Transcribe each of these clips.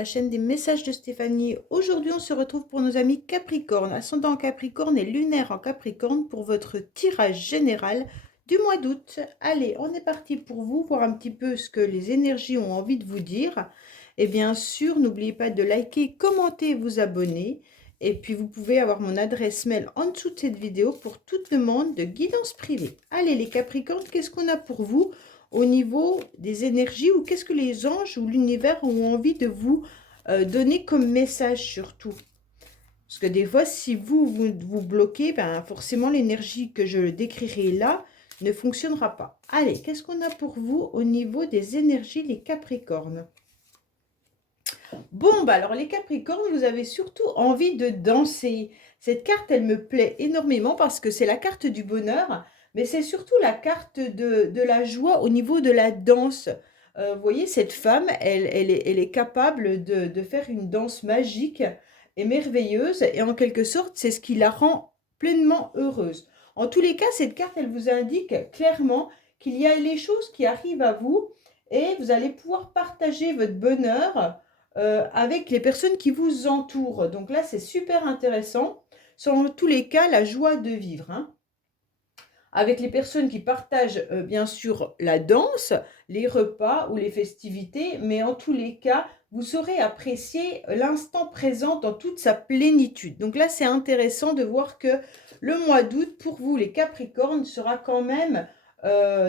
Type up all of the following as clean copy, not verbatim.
la chaîne des messages de Stéphanie. Aujourd'hui, on se retrouve pour nos amis Capricorne, ascendant en Capricorne et lunaire en Capricorne pour votre tirage général du mois d'août. Allez, on est parti pour vous, voir un petit peu ce que les énergies ont envie de vous dire. Et bien sûr, n'oubliez pas de liker, commenter, vous abonner. Et puis, vous pouvez avoir mon adresse mail en dessous de cette vidéo pour toute demande de guidance privée. Allez, les Capricornes, qu'est-ce qu'on a pour vous au niveau des énergies, ou qu'est-ce que les anges ou l'univers ont envie de vous donner comme message surtout? Parce que des fois, si vous bloquez, ben forcément l'énergie que je décrirai là ne fonctionnera pas. Allez, qu'est-ce qu'on a pour vous au niveau des énergies, les Capricornes? Bon, bah alors les Capricornes, vous avez surtout envie de danser. Cette carte, elle me plaît énormément parce que c'est la carte du bonheur, mais c'est surtout la carte de la joie au niveau de la danse. Vous voyez, cette femme, elle est capable de faire une danse magique et merveilleuse, et en quelque sorte, c'est ce qui la rend pleinement heureuse. En tous les cas, cette carte, elle vous indique clairement qu'il y a les choses qui arrivent à vous et vous allez pouvoir partager votre bonheur avec les personnes qui vous entourent. Donc là, c'est super intéressant. C'est en tous les cas la joie de vivre, hein. Avec les personnes qui partagent bien sûr la danse, les repas ou les festivités, mais en tous les cas, vous saurez apprécier l'instant présent dans toute sa plénitude. Donc là, c'est intéressant de voir que le mois d'août, pour vous les Capricornes, sera quand même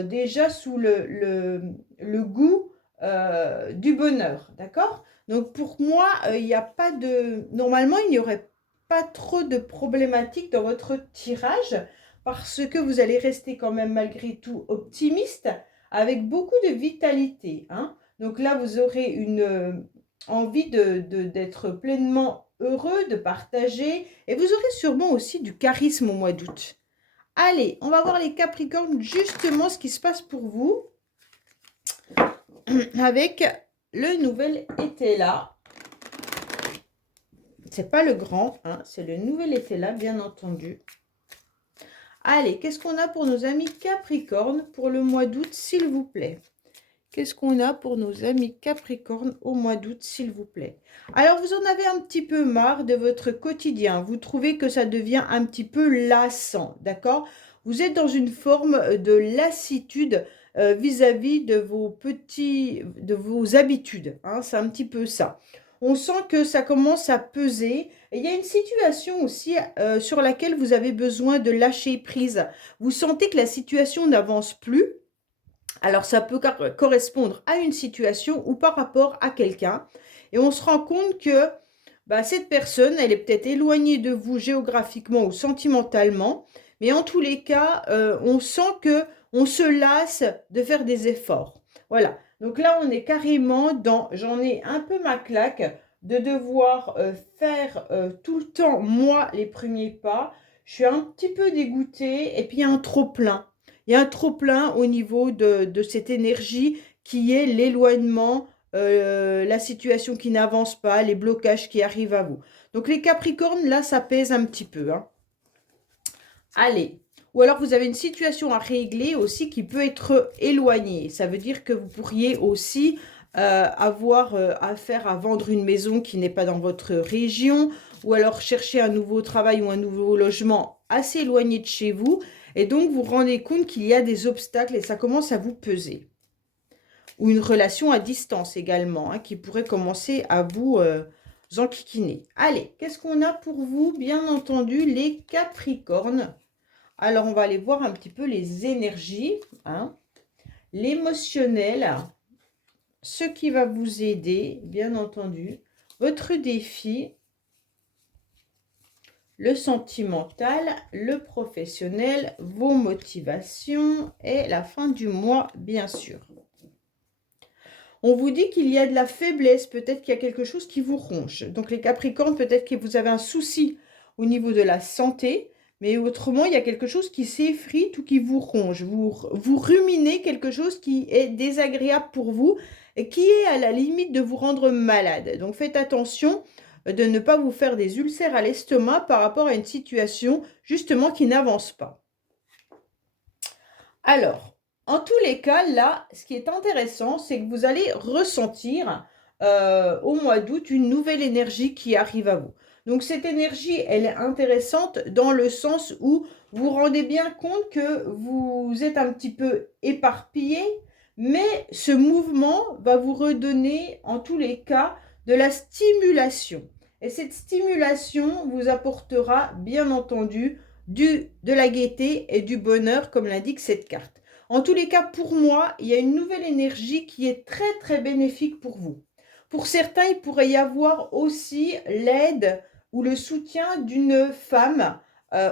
déjà sous le goût du bonheur, d'accord? Donc pour moi, il n'y a pas de... Normalement, il n'y aurait pas trop de problématiques dans votre tirage, parce que vous allez rester quand même malgré tout optimiste, avec beaucoup de vitalité, hein. Donc là, vous aurez une envie d'être pleinement heureux, de partager, et vous aurez sûrement aussi du charisme au mois d'août. Allez, on va voir les Capricornes, justement ce qui se passe pour vous avec le nouvel été là. C'est pas le grand, hein, c'est le nouvel été là, bien entendu. Allez, qu'est-ce qu'on a pour nos amis Capricornes pour le mois d'août, s'il vous plaît? Qu'est-ce qu'on a pour nos amis Capricornes au mois d'août, s'il vous plaît? Alors, vous en avez un petit peu marre de votre quotidien. Vous trouvez que ça devient un petit peu lassant, d'accord? Vous êtes dans une forme de lassitude vis-à-vis de de vos habitudes, hein, c'est un petit peu ça. On sent que ça commence à peser. Et il y a une situation aussi sur laquelle vous avez besoin de lâcher prise. Vous sentez que la situation n'avance plus. Alors, ça peut correspondre à une situation ou par rapport à quelqu'un. Et on se rend compte que bah, cette personne, elle est peut-être éloignée de vous géographiquement ou sentimentalement. Mais en tous les cas, on sent que on se lasse de faire des efforts. Voilà. Donc là, on est carrément dans, j'en ai un peu ma claque de devoir faire tout le temps, moi, les premiers pas. Je suis un petit peu dégoûtée et puis il y a un trop-plein. Il y a un trop-plein au niveau de cette énergie qui est l'éloignement, la situation qui n'avance pas, les blocages qui arrivent à vous. Donc les Capricornes, là, ça pèse un petit peu, hein. Allez. Ou alors vous avez une situation à régler aussi qui peut être éloignée. Ça veut dire que vous pourriez aussi avoir affaire à vendre une maison qui n'est pas dans votre région, ou alors chercher un nouveau travail ou un nouveau logement assez éloigné de chez vous. Et donc vous vous rendez compte qu'il y a des obstacles et ça commence à vous peser. Ou une relation à distance également, hein, qui pourrait commencer à vous enquiquiner. Allez, qu'est-ce qu'on a pour vous? Bien entendu, les Capricornes. Alors, on va aller voir un petit peu les énergies, hein, l'émotionnel, ce qui va vous aider, bien entendu, votre défi, le sentimental, le professionnel, vos motivations et la fin du mois, bien sûr. On vous dit qu'il y a de la faiblesse, peut-être qu'il y a quelque chose qui vous ronge. Donc les Capricornes, peut-être que vous avez un souci au niveau de la santé, mais autrement, il y a quelque chose qui s'effrite ou qui vous ronge. Vous ruminez quelque chose qui est désagréable pour vous et qui est à la limite de vous rendre malade. Donc faites attention de ne pas vous faire des ulcères à l'estomac par rapport à une situation justement qui n'avance pas. Alors, en tous les cas, là, ce qui est intéressant, c'est que vous allez ressentir au mois d'août, une nouvelle énergie qui arrive à vous. Donc cette énergie, elle est intéressante dans le sens où vous vous rendez bien compte que vous êtes un petit peu éparpillé, mais ce mouvement va vous redonner en tous les cas de la stimulation. Et cette stimulation vous apportera bien entendu de la gaieté et du bonheur comme l'indique cette carte. En tous les cas, pour moi, il y a une nouvelle énergie qui est très très bénéfique pour vous. Pour certains, il pourrait y avoir aussi l'aide ou le soutien d'une femme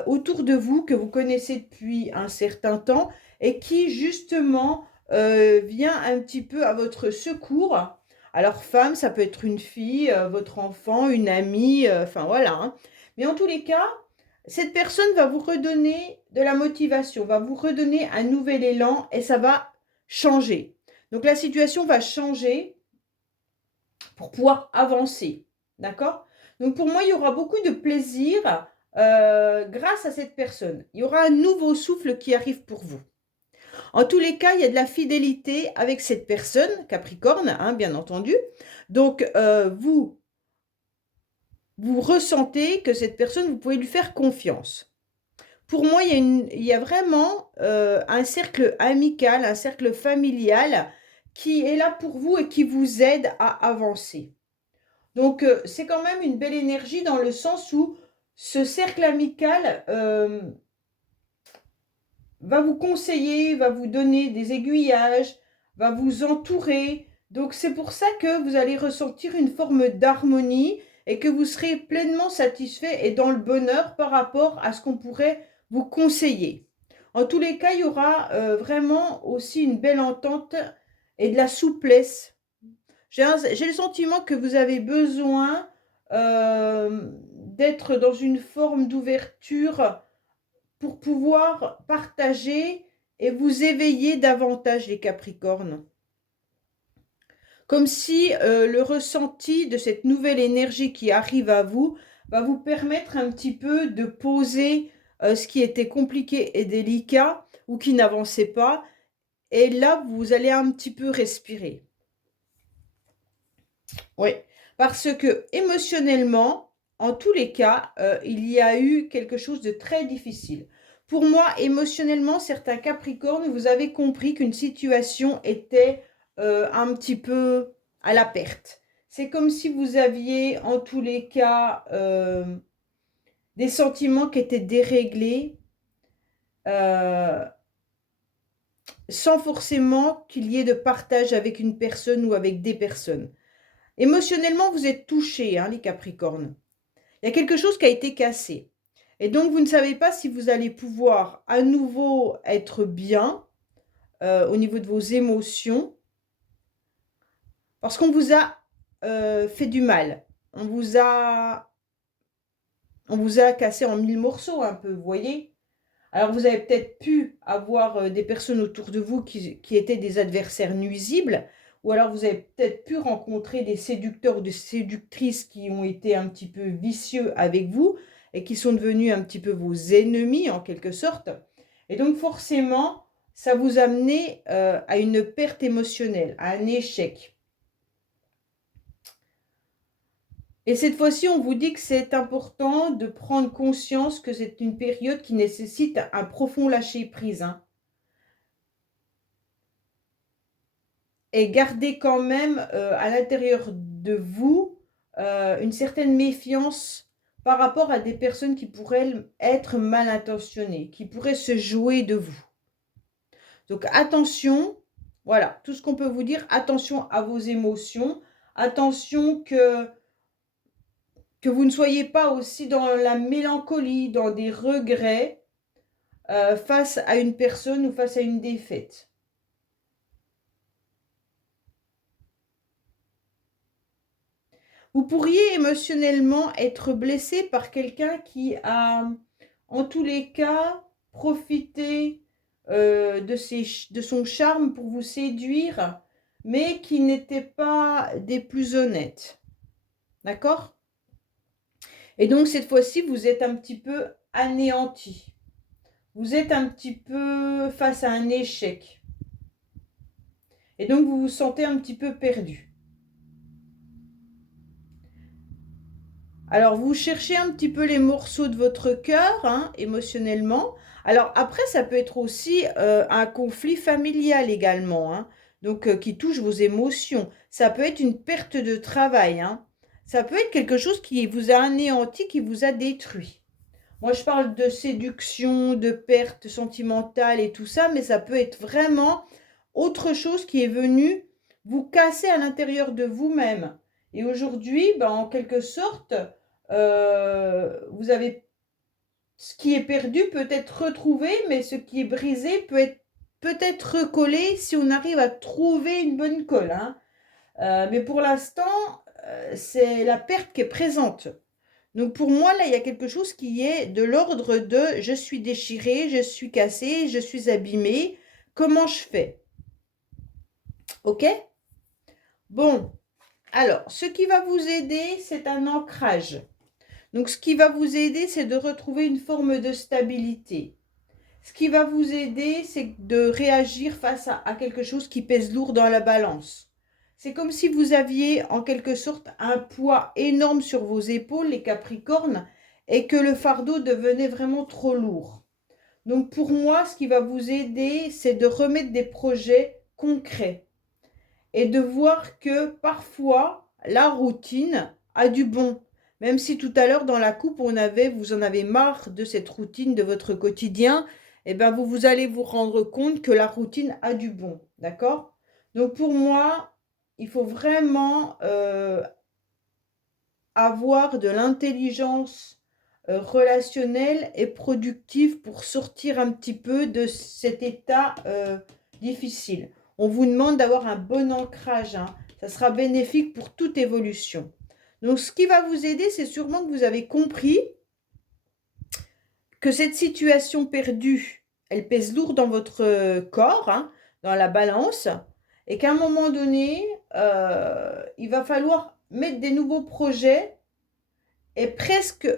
autour de vous que vous connaissez depuis un certain temps et qui justement vient un petit peu à votre secours. Alors femme, ça peut être une fille, votre enfant, une amie, enfin voilà, hein. Mais en tous les cas, cette personne va vous redonner de la motivation, va vous redonner un nouvel élan et ça va changer. Donc la situation va changer pour pouvoir avancer. D'accord? Donc pour moi, il y aura beaucoup de plaisir grâce à cette personne. Il y aura un nouveau souffle qui arrive pour vous. En tous les cas, il y a de la fidélité avec cette personne, Capricorne, hein, bien entendu. Donc vous ressentez que cette personne, vous pouvez lui faire confiance. Pour moi, il y a vraiment un cercle amical, un cercle familial qui est là pour vous et qui vous aide à avancer. Donc, c'est quand même une belle énergie dans le sens où ce cercle amical va vous conseiller, va vous donner des aiguillages, va vous entourer. Donc, c'est pour ça que vous allez ressentir une forme d'harmonie et que vous serez pleinement satisfait et dans le bonheur par rapport à ce qu'on pourrait vous conseiller. En tous les cas, il y aura vraiment aussi une belle entente et de la souplesse. J'ai le sentiment que vous avez besoin d'être dans une forme d'ouverture pour pouvoir partager et vous éveiller davantage, les Capricornes. Comme si le ressenti de cette nouvelle énergie qui arrive à vous va vous permettre un petit peu de poser ce qui était compliqué et délicat ou qui n'avançait pas. Et là, vous allez un petit peu respirer. Oui, parce que émotionnellement, en tous les cas, il y a eu quelque chose de très difficile. Pour moi, émotionnellement, certains Capricornes, vous avez compris qu'une situation était un petit peu à la perte. C'est comme si vous aviez, en tous les cas, des sentiments qui étaient déréglés, euh, sans forcément qu'il y ait de partage avec une personne ou avec des personnes. Émotionnellement, vous êtes touchés, hein, les Capricornes. Il y a quelque chose qui a été cassé. Et donc, vous ne savez pas si vous allez pouvoir à nouveau être bien au niveau de vos émotions. Parce qu'on vous a fait du mal. On vous a cassé en 1000 morceaux un peu, vous voyez. Alors, vous avez peut-être pu avoir des personnes autour de vous qui étaient des adversaires nuisibles, ou alors vous avez peut-être pu rencontrer des séducteurs ou des séductrices qui ont été un petit peu vicieux avec vous et qui sont devenus un petit peu vos ennemis en quelque sorte. Et donc forcément, ça vous a amené à une perte émotionnelle, à un échec. Et cette fois-ci, on vous dit que c'est important de prendre conscience que c'est une période qui nécessite un profond lâcher-prise, hein. Et gardez quand même à l'intérieur de vous une certaine méfiance par rapport à des personnes qui pourraient être mal intentionnées, qui pourraient se jouer de vous. Donc attention, voilà, tout ce qu'on peut vous dire, attention à vos émotions, attention que vous ne soyez pas aussi dans la mélancolie, dans des regrets face à une personne ou face à une défaite. Vous pourriez émotionnellement être blessé par quelqu'un qui a, en tous les cas, profité de son charme pour vous séduire, mais qui n'était pas des plus honnêtes. D'accord? Et donc, cette fois-ci, vous êtes un petit peu anéanti. Vous êtes un petit peu face à un échec. Et donc, vous vous sentez un petit peu perdu. Alors, vous cherchez un petit peu les morceaux de votre cœur, hein, émotionnellement. Alors, après, ça peut être aussi un conflit familial également, hein, donc qui touche vos émotions. Ça peut être une perte de travail, hein. Ça peut être quelque chose qui vous a anéanti, qui vous a détruit. Moi, je parle de séduction, de perte sentimentale et tout ça, mais ça peut être vraiment autre chose qui est venu vous casser à l'intérieur de vous-même. Et aujourd'hui, ben, en quelque sorte, vous avez ce qui est perdu peut être retrouvé, mais ce qui est brisé peut être peut-être recollé si on arrive à trouver une bonne colle, hein. Mais pour l'instant, c'est la perte qui est présente. Donc pour moi, là, il y a quelque chose qui est de l'ordre de je suis déchirée, je suis cassée, je suis abîmée. Comment je fais? Ok? Bon, alors, ce qui va vous aider, c'est un ancrage. Donc, ce qui va vous aider, c'est de retrouver une forme de stabilité. Ce qui va vous aider, c'est de réagir face à quelque chose qui pèse lourd dans la balance. C'est comme si vous aviez en quelque sorte un poids énorme sur vos épaules, les Capricornes, et que le fardeau devenait vraiment trop lourd. Donc pour moi, ce qui va vous aider, c'est de remettre des projets concrets et de voir que parfois, la routine a du bon. Même si tout à l'heure, dans la coupe, vous en avez marre de cette routine de votre quotidien, eh ben vous allez vous rendre compte que la routine a du bon. D'accord? Donc pour moi, il faut vraiment avoir de l'intelligence relationnelle et productive pour sortir un petit peu de cet état difficile. On vous demande d'avoir un bon ancrage, hein. Ça sera bénéfique pour toute évolution. Donc, ce qui va vous aider, c'est sûrement que vous avez compris que cette situation perdue, elle pèse lourd dans votre corps, hein, dans la balance, et qu'à un moment donné, il va falloir mettre des nouveaux projets et presque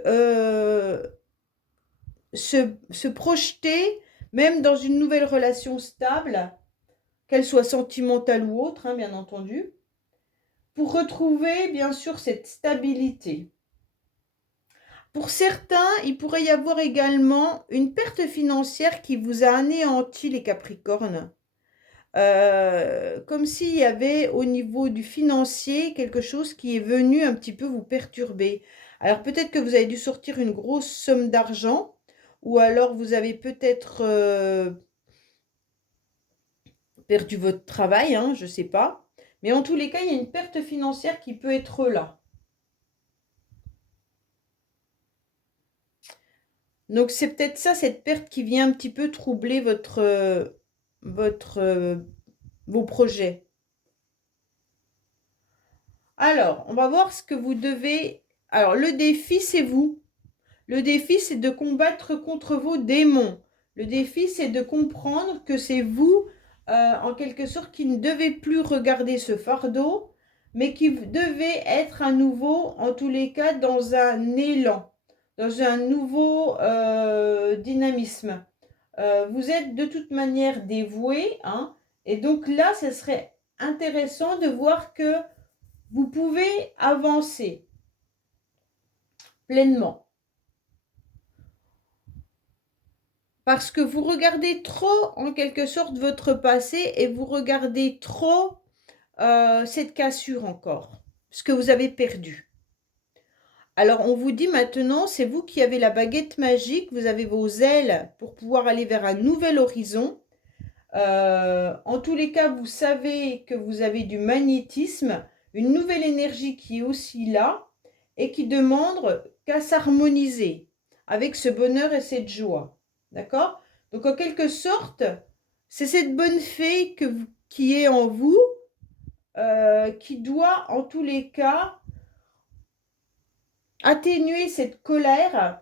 se projeter même dans une nouvelle relation stable, qu'elle soit sentimentale ou autre, hein, bien entendu, pour retrouver bien sûr cette stabilité. Pour certains, il pourrait y avoir également une perte financière qui vous a anéanti les Capricornes. Comme s'il y avait au niveau du financier quelque chose qui est venu un petit peu vous perturber. Alors peut-être que vous avez dû sortir une grosse somme d'argent ou alors vous avez peut-être perdu votre travail, hein, je ne sais pas. Mais en tous les cas, il y a une perte financière qui peut être là. Donc c'est peut-être ça, cette perte qui vient un petit peu troubler vos projets. Alors, on va voir ce que vous devez... Alors, le défi, c'est vous. Le défi, c'est de combattre contre vos démons. Le défi, c'est de comprendre que c'est vous, en quelque sorte, qui ne devez plus regarder ce fardeau, mais qui devez être à nouveau, en tous les cas, dans un élan, dans un nouveau dynamisme. Vous êtes de toute manière dévoué, hein, et donc là, ce serait intéressant de voir que vous pouvez avancer pleinement. Parce que vous regardez trop, en quelque sorte, votre passé et vous regardez trop cette cassure encore, ce que vous avez perdu. Alors, on vous dit maintenant, c'est vous qui avez la baguette magique, vous avez vos ailes pour pouvoir aller vers un nouvel horizon. En tous les cas, vous savez que vous avez du magnétisme, une nouvelle énergie qui est aussi là et qui demande qu'à s'harmoniser avec ce bonheur et cette joie. D'accord? Donc, en quelque sorte, c'est cette bonne fée qui est en vous qui doit, en tous les cas, atténuer cette colère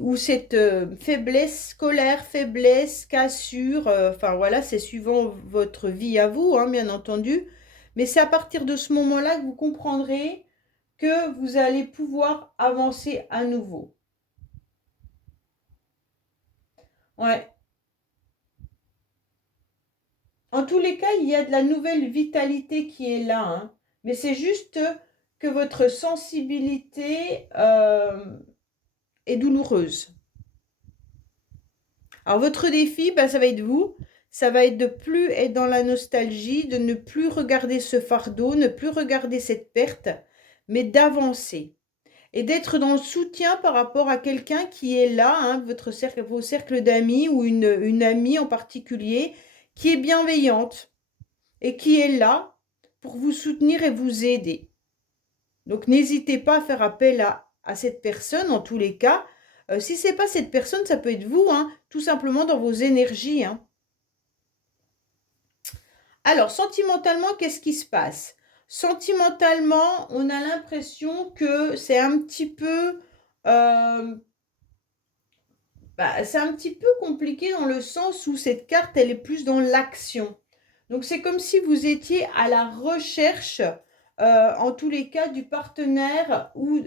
ou cette faiblesse, colère, faiblesse, cassure, enfin voilà, c'est suivant votre vie à vous, hein, bien entendu. Mais c'est à partir de ce moment-là que vous comprendrez que vous allez pouvoir avancer à nouveau. Ouais. En tous les cas, il y a de la nouvelle vitalité qui est là, hein. mais c'est juste que votre sensibilité est douloureuse. Alors, votre défi, ben, ça va être vous. Ça va être de plus être dans la nostalgie, de ne plus regarder ce fardeau, ne plus regarder cette perte, mais d'avancer. Et d'être dans le soutien par rapport à quelqu'un qui est là, hein, votre cercle, vos cercles d'amis ou une amie en particulier, qui est bienveillante et qui est là pour vous soutenir et vous aider. Donc, n'hésitez pas à faire appel à cette personne, en tous les cas. Si ce n'est pas cette personne, ça peut être vous, hein, tout simplement dans vos énergies. Hein. Alors, sentimentalement, qu'est-ce qui se passe? Sentimentalement, on a l'impression que c'est un petit peu... c'est un petit peu compliqué dans le sens où cette carte, elle est plus dans l'action. Donc, c'est comme si vous étiez à la recherche, en tous les cas, du partenaire ou,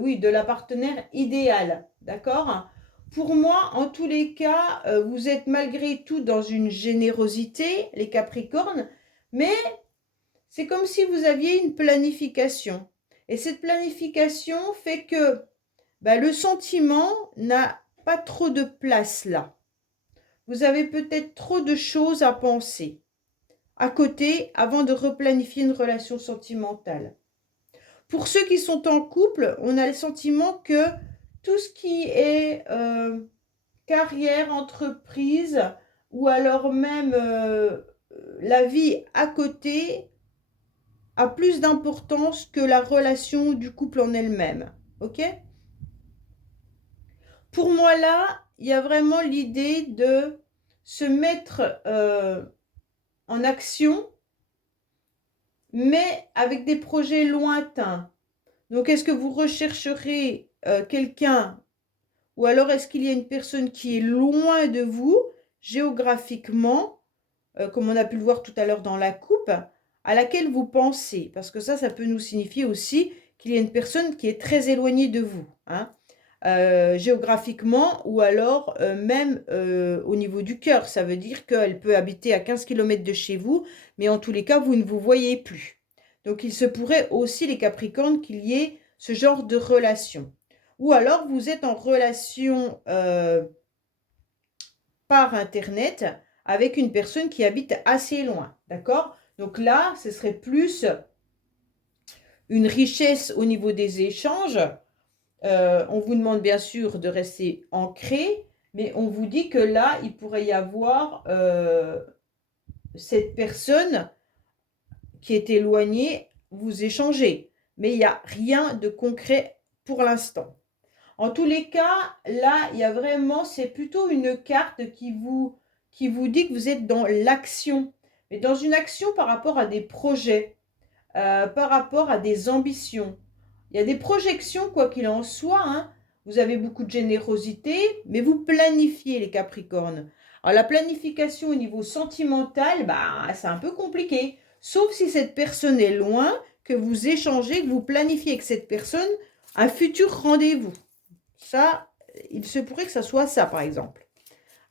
oui, de la partenaire idéale. D'accord? Pour moi, en tous les cas, vous êtes malgré tout dans une générosité, les Capricornes, mais c'est comme si vous aviez une planification. Et cette planification fait que le sentiment n'a pas trop de place là. Vous avez peut-être trop de choses à penser à côté avant de replanifier une relation sentimentale. Pour ceux qui sont en couple, on a le sentiment que tout ce qui est carrière, entreprise ou alors même la vie à côté a plus d'importance que la relation du couple en elle-même. Ok ? Pour moi, là, il y a vraiment l'idée de se mettre en action, mais avec des projets lointains. Donc, est-ce que vous rechercherez quelqu'un ou alors est-ce qu'il y a une personne qui est loin de vous, géographiquement, comme on a pu le voir tout à l'heure dans la coupe, à laquelle vous pensez? Parce que ça peut nous signifier aussi qu'il y a une personne qui est très éloignée de vous. Hein. Géographiquement ou alors même au niveau du cœur. Ça veut dire qu'elle peut habiter à 15 km de chez vous, mais en tous les cas, vous ne vous voyez plus. Donc, il se pourrait aussi, les Capricornes, qu'il y ait ce genre de relation. Ou alors, vous êtes en relation par Internet avec une personne qui habite assez loin. D'accord? Donc là, ce serait plus une richesse au niveau des échanges. On vous demande bien sûr de rester ancré, mais on vous dit que là, il pourrait y avoir cette personne qui est éloignée, vous échangez. Mais il n'y a rien de concret pour l'instant. En tous les cas, là, il y a vraiment, c'est plutôt une carte qui vous dit que vous êtes dans l'action. Mais dans une action par rapport à des projets, par rapport à des ambitions. Il y a des projections, quoi qu'il en soit. Hein. Vous avez beaucoup de générosité, mais vous planifiez les Capricornes. Alors la planification au niveau sentimental, c'est un peu compliqué. Sauf si cette personne est loin, que vous échangez, que vous planifiez avec cette personne un futur rendez-vous. Ça, il se pourrait que ça soit ça, par exemple.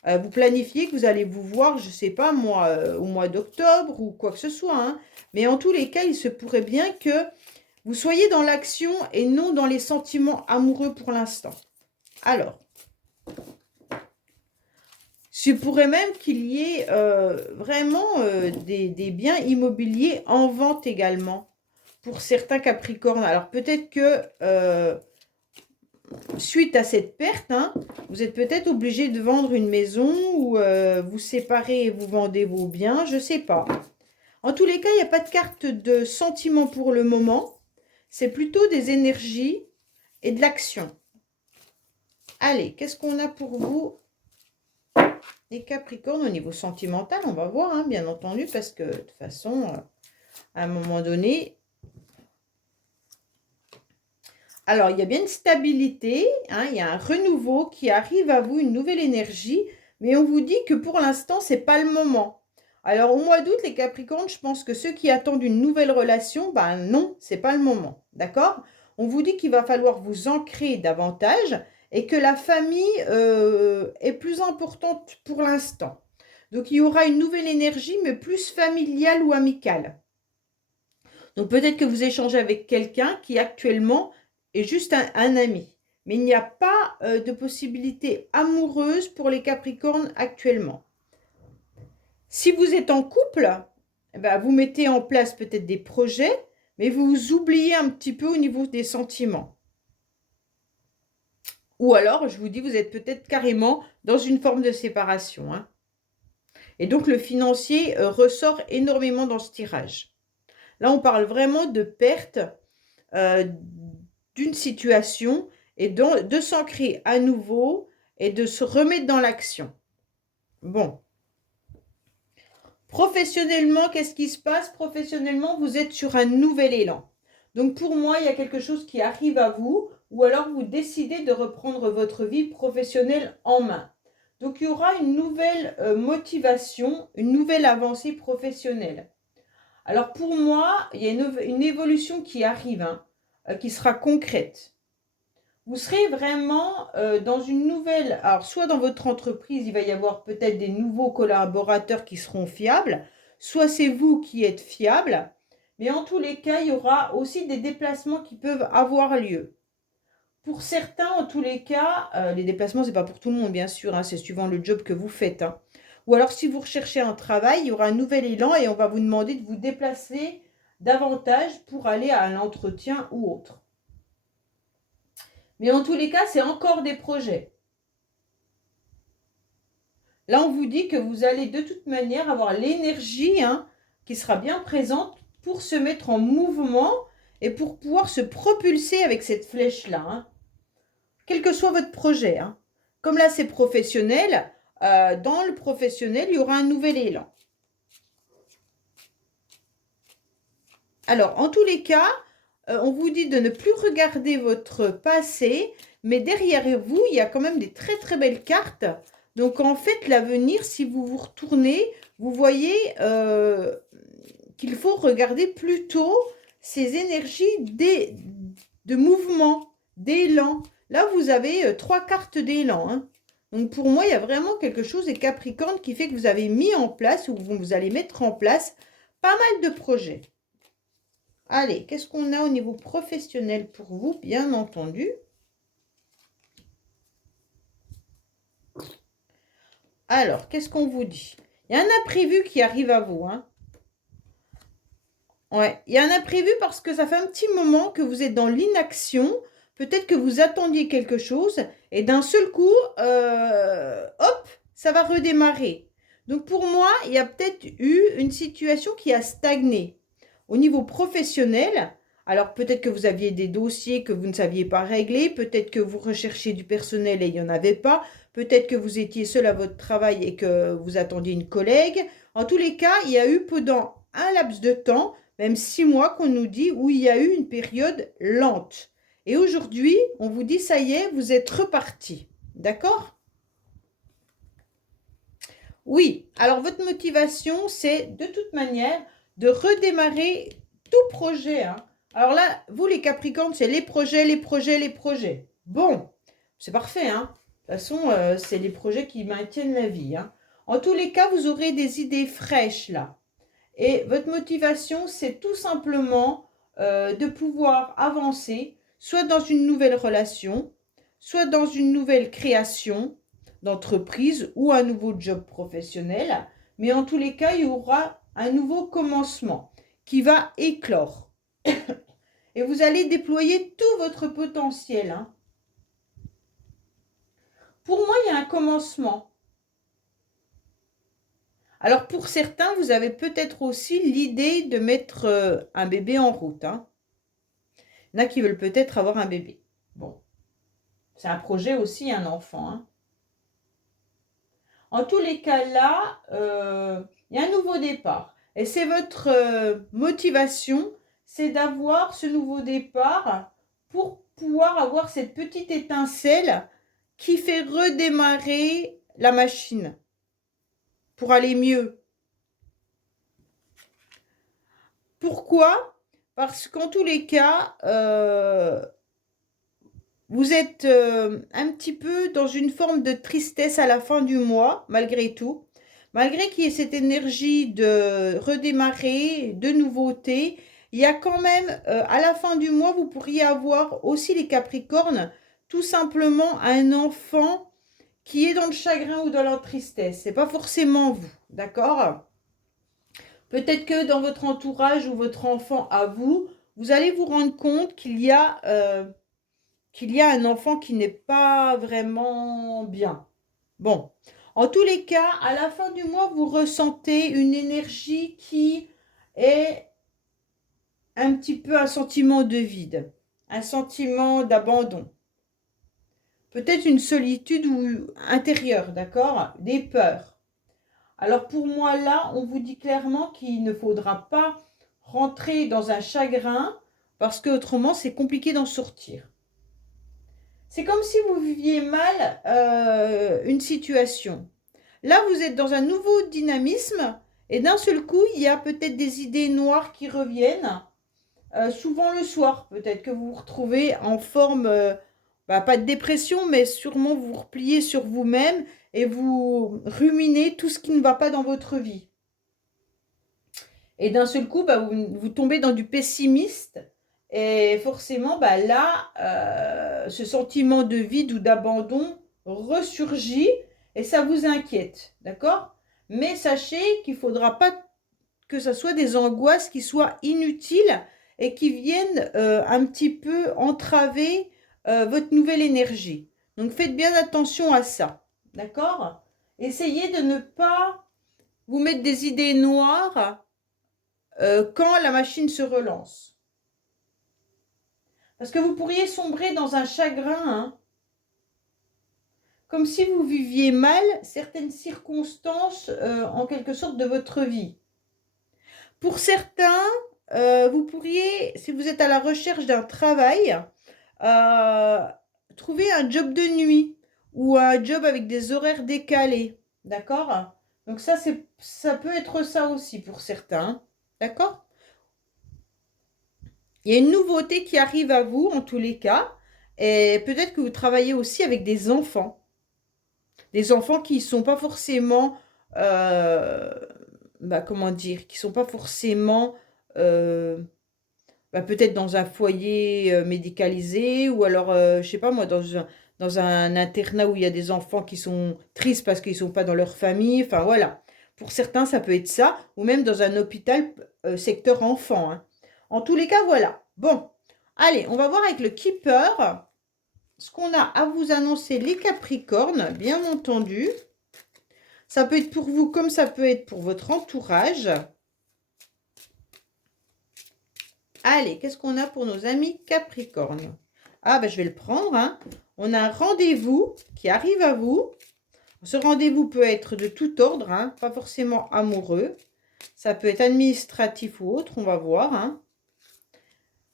Vous planifiez que vous allez vous voir, je ne sais pas moi, au mois d'octobre ou quoi que ce soit. Hein. Mais en tous les cas, il se pourrait bien que vous soyez dans l'action et non dans les sentiments amoureux pour l'instant. Alors, il se pourrait même qu'il y ait vraiment des biens immobiliers en vente également pour certains Capricornes. Alors, peut-être que suite à cette perte, hein, vous êtes peut-être obligé de vendre une maison ou vous séparez et vous vendez vos biens, je ne sais pas. En tous les cas, il n'y a pas de carte de sentiment pour le moment. C'est plutôt des énergies et de l'action. Allez, qu'est-ce qu'on a pour vous, les Capricornes, au niveau sentimental? On va voir, hein, bien entendu, parce que de toute façon, à un moment donné... Alors, il y a bien une stabilité, hein, il y a un renouveau qui arrive à vous, une nouvelle énergie, mais on vous dit que pour l'instant, ce n'est pas le moment. Alors, au mois d'août, les Capricornes, je pense que ceux qui attendent une nouvelle relation, non, ce n'est pas le moment, d'accord? On vous dit qu'il va falloir vous ancrer davantage et que la famille est plus importante pour l'instant. Donc, il y aura une nouvelle énergie, mais plus familiale ou amicale. Donc peut-être que vous échangez avec quelqu'un qui actuellement est juste un ami. Mais il n'y a pas de possibilité amoureuse pour les Capricornes actuellement. Si vous êtes en couple, eh ben, vous mettez en place peut-être des projets, mais vous vous oubliez un petit peu au niveau des sentiments. Ou alors, je vous dis, vous êtes peut-être carrément dans une forme de séparation, hein. Et donc, le financier ressort énormément dans ce tirage. Là, on parle vraiment de perte d'une situation et de s'ancrer à nouveau et de se remettre dans l'action. Bon. Professionnellement, qu'est-ce qui se passe? Professionnellement, vous êtes sur un nouvel élan. Donc pour moi, il y a quelque chose qui arrive à vous, ou alors vous décidez de reprendre votre vie professionnelle en main. Donc il y aura une nouvelle motivation, une nouvelle avancée professionnelle. Alors pour moi, il y a une évolution qui arrive, hein, qui sera concrète. Vous serez vraiment dans une nouvelle... Alors, soit dans votre entreprise, il va y avoir peut-être des nouveaux collaborateurs qui seront fiables, soit c'est vous qui êtes fiable. Mais en tous les cas, il y aura aussi des déplacements qui peuvent avoir lieu. Pour certains, en tous les cas, les déplacements, ce n'est pas pour tout le monde, bien sûr, hein, c'est suivant le job que vous faites, hein. Ou alors, si vous recherchez un travail, il y aura un nouvel élan et on va vous demander de vous déplacer davantage pour aller à un entretien ou autre. Mais en tous les cas, c'est encore des projets. Là, on vous dit que vous allez de toute manière avoir l'énergie, hein, qui sera bien présente pour se mettre en mouvement et pour pouvoir se propulser avec cette flèche-là, hein. Quel que soit votre projet, hein. Comme là, c'est professionnel, dans le professionnel, il y aura un nouvel élan. Alors, en tous les cas, on vous dit de ne plus regarder votre passé, mais derrière vous, il y a quand même des très très belles cartes. Donc en fait, l'avenir, si vous vous retournez, vous voyez qu'il faut regarder plutôt ces énergies de mouvement, d'élan. Là, vous avez 3 cartes d'élan, hein. Donc pour moi, il y a vraiment quelque chose des Capricornes qui fait que vous avez mis en place ou vous allez mettre en place pas mal de projets. Allez, qu'est-ce qu'on a au niveau professionnel pour vous, bien entendu? Alors, qu'est-ce qu'on vous dit? Il y a un imprévu qui arrive à vous, hein. Ouais, il y a un imprévu parce que ça fait un petit moment que vous êtes dans l'inaction. Peut-être que vous attendiez quelque chose et d'un seul coup, hop, ça va redémarrer. Donc pour moi, il y a peut-être eu une situation qui a stagné. Au niveau professionnel, alors peut-être que vous aviez des dossiers que vous ne saviez pas régler, peut-être que vous recherchiez du personnel et il n'y en avait pas, peut-être que vous étiez seul à votre travail et que vous attendiez une collègue. En tous les cas, il y a eu pendant un laps de temps, même 6 mois qu'on nous dit, où il y a eu une période lente. Et aujourd'hui, on vous dit, ça y est, vous êtes reparti. D'accord? Oui, alors votre motivation, c'est de toute manière de redémarrer tout projet, hein. Alors là, vous les Capricornes, c'est les projets, les projets, les projets. Bon, c'est parfait, hein. De toute façon, c'est les projets qui maintiennent la vie, hein. En tous les cas, vous aurez des idées fraîches là. Et votre motivation, c'est tout simplement de pouvoir avancer, soit dans une nouvelle relation, soit dans une nouvelle création d'entreprise ou un nouveau job professionnel. Mais en tous les cas, il y aura un nouveau commencement qui va éclore. Et vous allez déployer tout votre potentiel, hein. Pour moi, il y a un commencement. Alors pour certains, vous avez peut-être aussi l'idée de mettre un bébé en route, hein. Il y en a qui veulent peut-être avoir un bébé. Bon, c'est un projet aussi, un enfant, hein. En tous les cas là, il y a un nouveau départ. Et c'est votre motivation, c'est d'avoir ce nouveau départ pour pouvoir avoir cette petite étincelle qui fait redémarrer la machine pour aller mieux. Pourquoi? Parce qu'en tous les cas, vous êtes un petit peu dans une forme de tristesse à la fin du mois, malgré tout. Malgré qu'il y ait cette énergie de redémarrer, de nouveauté, il y a quand même, à la fin du mois, vous pourriez avoir aussi les Capricornes, tout simplement un enfant qui est dans le chagrin ou dans la tristesse. C'est pas forcément vous, d'accord? Peut-être que dans votre entourage ou votre enfant à vous, vous allez vous rendre compte qu'il y a un enfant qui n'est pas vraiment bien. Bon, en tous les cas, à la fin du mois, vous ressentez une énergie qui est un petit peu un sentiment de vide, un sentiment d'abandon. Peut-être une solitude ou intérieure, d'accord? Des peurs. Alors pour moi, là, on vous dit clairement qu'il ne faudra pas rentrer dans un chagrin parce que autrement, c'est compliqué d'en sortir. C'est comme si vous viviez mal une situation. Là, vous êtes dans un nouveau dynamisme et d'un seul coup, il y a peut-être des idées noires qui reviennent. Souvent le soir, peut-être que vous vous retrouvez en forme, pas de dépression, mais sûrement vous vous repliez sur vous-même et vous ruminez tout ce qui ne va pas dans votre vie. Et d'un seul coup, vous tombez dans du pessimiste. Et forcément, là, ce sentiment de vide ou d'abandon ressurgit et ça vous inquiète, d'accord? Mais sachez qu'il ne faudra pas que ce soit des angoisses qui soient inutiles et qui viennent un petit peu entraver votre nouvelle énergie. Donc faites bien attention à ça, d'accord? Essayez de ne pas vous mettre des idées noires quand la machine se relance. Parce que vous pourriez sombrer dans un chagrin, hein, comme si vous viviez mal certaines circonstances en quelque sorte de votre vie. Pour certains, vous pourriez, si vous êtes à la recherche d'un travail, trouver un job de nuit ou un job avec des horaires décalés. D'accord? Donc ça peut être ça aussi pour certains. D'accord? Il y a une nouveauté qui arrive à vous en tous les cas. Et peut-être que vous travaillez aussi avec des enfants. Des enfants qui ne sont pas forcément, comment dire, qui ne sont pas forcément peut-être dans un foyer médicalisé ou alors, je sais pas moi, dans un internat où il y a des enfants qui sont tristes parce qu'ils ne sont pas dans leur famille. Enfin voilà. Pour certains, ça peut être ça. Ou même dans un hôpital secteur enfant, hein. En tous les cas, voilà. Bon, allez, on va voir avec le Keeper ce qu'on a à vous annoncer, les Capricornes, bien entendu. Ça peut être pour vous comme ça peut être pour votre entourage. Allez, qu'est-ce qu'on a pour nos amis Capricornes? Ah, je vais le prendre, hein. On a un rendez-vous qui arrive à vous. Ce rendez-vous peut être de tout ordre, hein, pas forcément amoureux. Ça peut être administratif ou autre, on va voir, hein.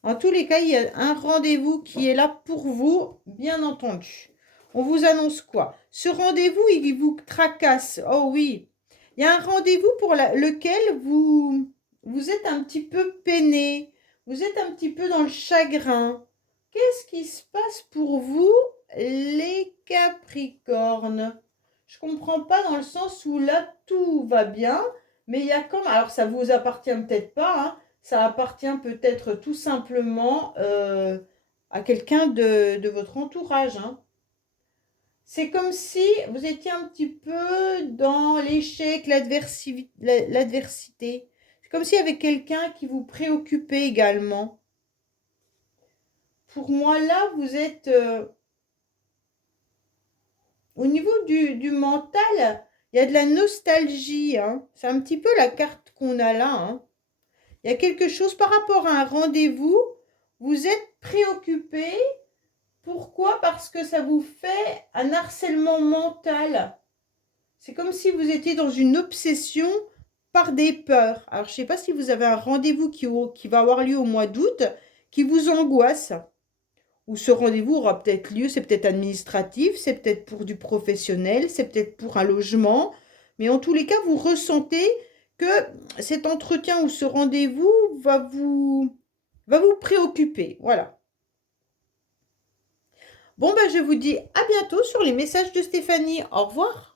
En tous les cas, il y a un rendez-vous qui est là pour vous, bien entendu. On vous annonce quoi? Ce rendez-vous, il vous tracasse. Oh oui. Il y a un rendez-vous pour lequel vous êtes un petit peu peiné. Vous êtes un petit peu dans le chagrin. Qu'est-ce qui se passe pour vous, les Capricornes? Je ne comprends pas dans le sens où là, tout va bien. Mais il y a comme... Alors, ça ne vous appartient peut-être pas, hein. Ça appartient peut-être tout simplement à quelqu'un de votre entourage, hein. C'est comme si vous étiez un petit peu dans l'échec, l'adversité. C'est comme s'il y avait quelqu'un qui vous préoccupait également. Pour moi, là, vous êtes au niveau du mental, il y a de la nostalgie, hein. C'est un petit peu la carte qu'on a là, hein. Il y a quelque chose par rapport à un rendez-vous, vous êtes préoccupé. Pourquoi? Parce que ça vous fait un harcèlement mental. C'est comme si vous étiez dans une obsession par des peurs. Alors, je ne sais pas si vous avez un rendez-vous qui va avoir lieu au mois d'août, qui vous angoisse. Ou ce rendez-vous aura peut-être lieu, c'est peut-être administratif, c'est peut-être pour du professionnel, c'est peut-être pour un logement. Mais en tous les cas, vous ressentez que cet entretien ou ce rendez-vous va vous préoccuper. Voilà. Bon, je vous dis à bientôt sur les messages de Stéphanie. Au revoir.